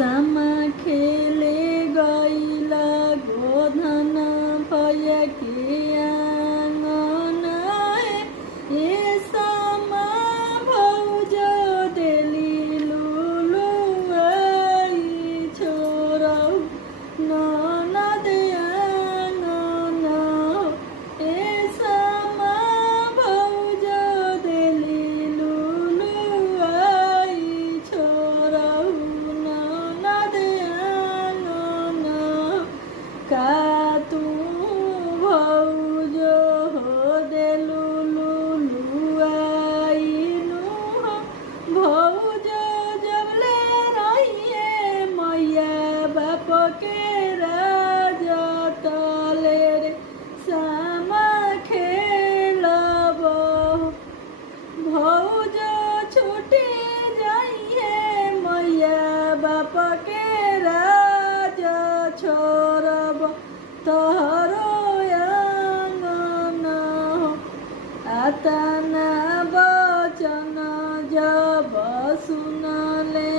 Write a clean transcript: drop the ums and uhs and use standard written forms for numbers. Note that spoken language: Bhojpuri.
सामा खेले गैला गोधन भय के आंगन ए सामा भौज देली लुलु छोरा ननद आंगन ए सामा भौज देली लुलु छोरा ननद आंगन का तू भौज हो देलु लुलुआइनु भौज जबले रहिए मैया बाप के राज तले रे सामा खेलब भौज छूटी जाइए मैया बाप के राज छोड़ब तोहरो आंगन आतना बचन जब सुनले